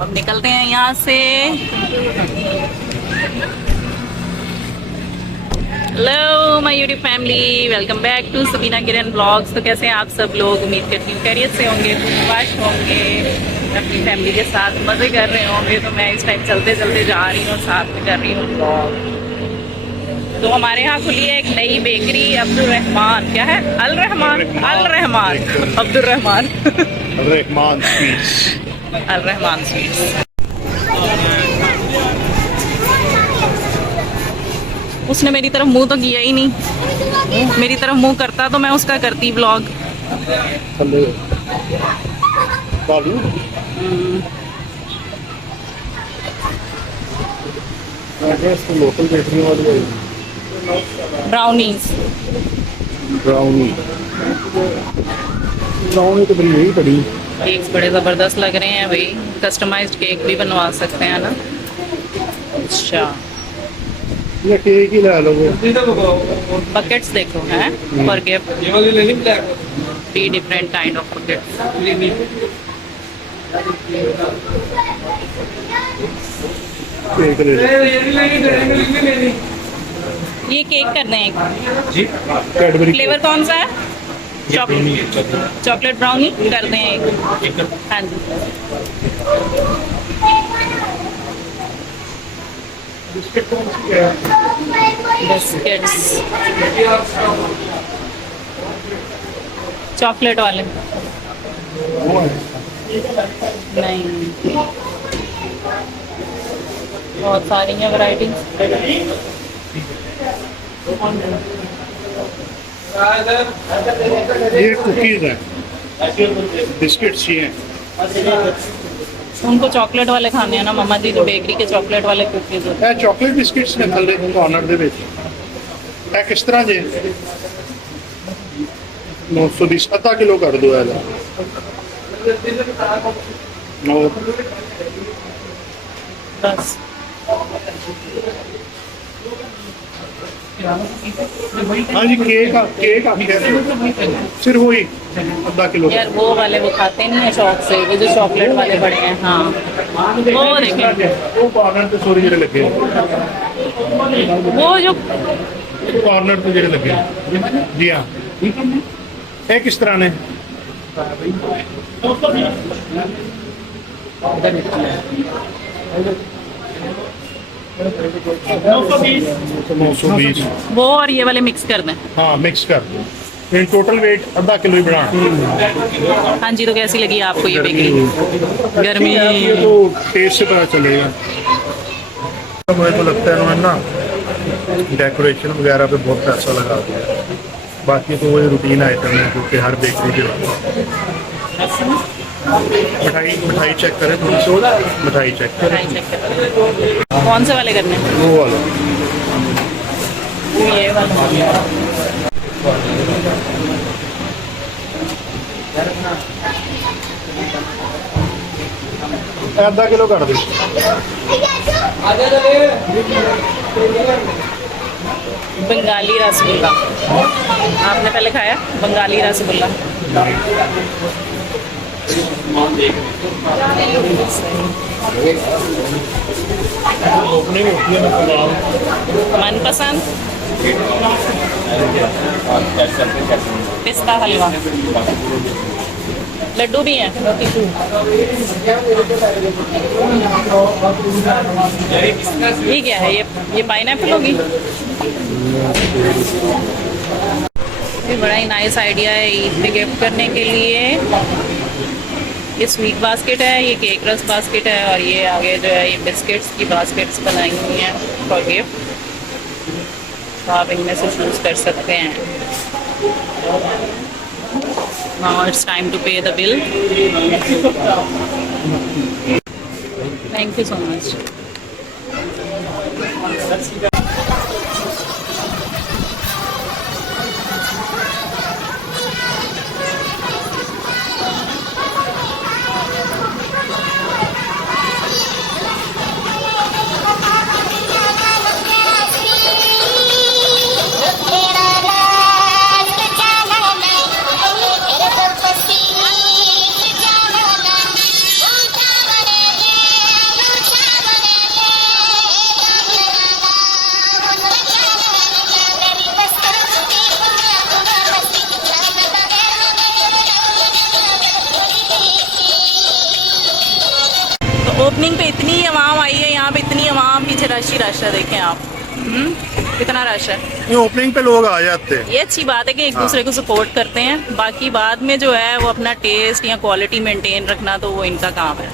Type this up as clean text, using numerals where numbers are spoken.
अब निकलते हैं यहाँ से। Hello my YouTube family, welcome back to Sabina Kiran blogs. तो कैसे हैं आप सब लोग? उम्मीद करती हूँ खैरियत से होंगे, खुश होंगे, अपनी फैमिली के साथ मज़े कर रहे होंगे। तो मैं इस टाइम चलते चलते जा रही हूँ, साथ में कर रही हूँ ब्लॉग। तो हमारे यहाँ खुली है एक नई बेकरी, अब्दुल रहमान। क्या है? अल रहमान, अल रहमान, अब्दुल रहमान, रहमान स्वीट्स। अल रहमान स्वीट्स। उसने मेरी तरफ मुंह तो किया ही नहीं। मेरी तरफ मुंह करता तो मैं उसका करती ब्लॉग। लोकल बेकरी वाली ब्राउनीज, ब्राउनी। ब्राउनी तो बड़ी यही पड़ी। केक्स बड़े ज़बरदस्त लग रहे हैं भाई। कस्टमाइज्ड केक भी बनवा सकते हैं ना। अच्छा, ये केक ही ला लो। बकेट्स देखो हैं for gift. 3 different kind of buckets. Cake ले लो। ये केक करने हैं। जी, कैडबरी फ्लेवर कौन सा है? चॉकलेट ब्राउनी कर दें एक। हाँ जी। बिस्किट्स चॉकलेट वाले नहीं, बहुत सारी हैं वैरायटी। ये कुकीज हैं, बिस्किट्स ही हैं। उनको चॉकलेट वाले खाने हैं ना मम्मा जी, जो बेकरी के चॉकलेट वाले कुकीज होते ਇਹ ਚਾਕਲੇਟ ਬਿਸਕਿਟਸ ਨੇ ਥੱਲੇ ਕਾਰਨਰ ਦੇ ਵਿੱਚ। ਇਹ ਕਿਸ ਤਰ੍ਹਾਂ ਜੇ 920 ਅੱਧਾ ਕਿਲੋ ਕਰ ਦਿਓ ਇਹਦਾ। हैं। बस हाँ जी, केक आखिर सिर्फ वही आधा किलो। यार वो वाले वो खाते नहीं है शौक से, वो जो चॉकलेट वाले बड़े हैं। हाँ वो देखें, वो कॉर्नर पे सॉरी ਜਿਹੜੇ ਲੱਗੇ, वो जो कॉर्नर पे ਜਿਹੜੇ ਲੱਗੇ जी हाँ। ਇਹ ਕਿਸ ਤਰ੍ਹਾਂ ਨੇ? $920। वो और ये वाले मिक्स कर दें। हाँ, मिक्स कर दो। इन टोटल वेट आधा किलो ही बना। हाँ जी। तो कैसी लगी आपको ये बेकरी? गर्मी ये तो टेस्ट से पता चलेगा। मुझे तो लगता है उन्होंने ना डेकोरेशन वगैरह पे बहुत पैसा लगा दिया। बाकी तो वही रूटीन आइटम है क्योंकि हर बेकरी के। मिठाई चेक करें थोड़ी सी, मिठाई चेक करें। कौन से वाले करने हैं? वो वाला ये वाला। आधा किलो कर दो। बंगाली रसगुल्ला आपने पहले खाया? बंगाली रसगुल्ला मनपसंद। पिस्ता हलवा, लड्डू भी हैं। ये क्या है? ये पाइनएप्पल होगी। ये बड़ा ही नाइस आइडिया है ईद पे गिफ्ट करने के लिए। ये स्वीट बास्केट है, ये केक रस बास्केट है, और ये आगे जो है ये बिस्किट्स की बास्केट्स बनाई हुई हैं फॉर गिफ्ट। तो आप इनमें से चूज़ कर सकते हैं। Now it's time to pay the bill. Thank you so much. Opening पे इतनी आवाम आई है, यहाँ पे इतनी आवाम, पीछे रश ही रश है, देखें आप। कितना रश है। ये ओपनिंग पे लोग आ जाते हैं। ये अच्छी बात है कि एक दूसरे को सपोर्ट करते हैं। बाकी बाद में जो है वो अपना टेस्ट या क्वालिटी मेंटेन रखना तो वो इनका काम है।